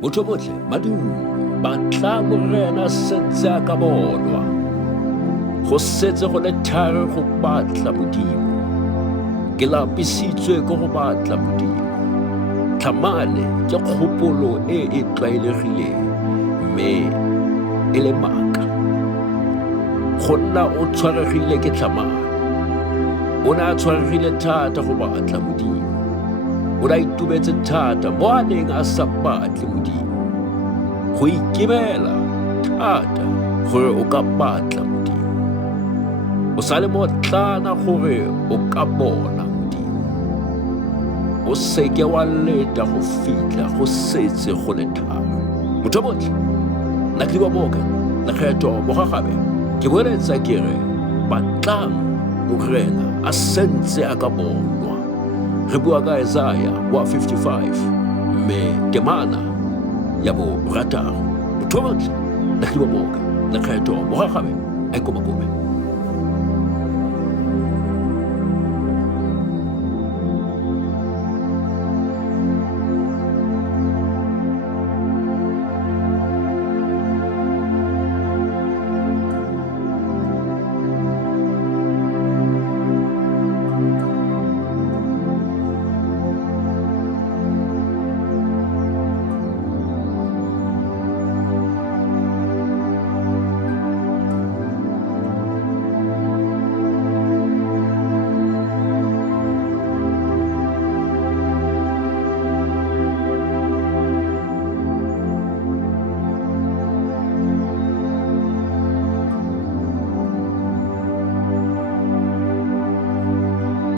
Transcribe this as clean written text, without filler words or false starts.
Motho botlhe madume batla morena sentse a ka bonwa. Go setse go le thari go batla Modimo. Ke lapisitswe ke go batla Modimo. Tlhamane ke kgopolo e e tlwaelegileng mme e le maaka. Go nna o tshwaregile ke tlhamane. O ne a tshwaregile thata go batla Modimo. O ne a itumetse thata mo a neng a sa batle Modimo. Go ikemela thata gore o ka batla Modimo. O sa le motlana gore o ka bona Modimo. O seke wa leta go fitlha go setse go le thari. Motho botlhe nna ke ba moka lekgetho mogagabe ke boeletsa ke re batlang morena a sentse a ka bonwa. Re bua ka Isaiah wa 55 mme temana ya bo rataro. Motho botlhe nna ke ba moka lekgetho mogagabe a ikomakome.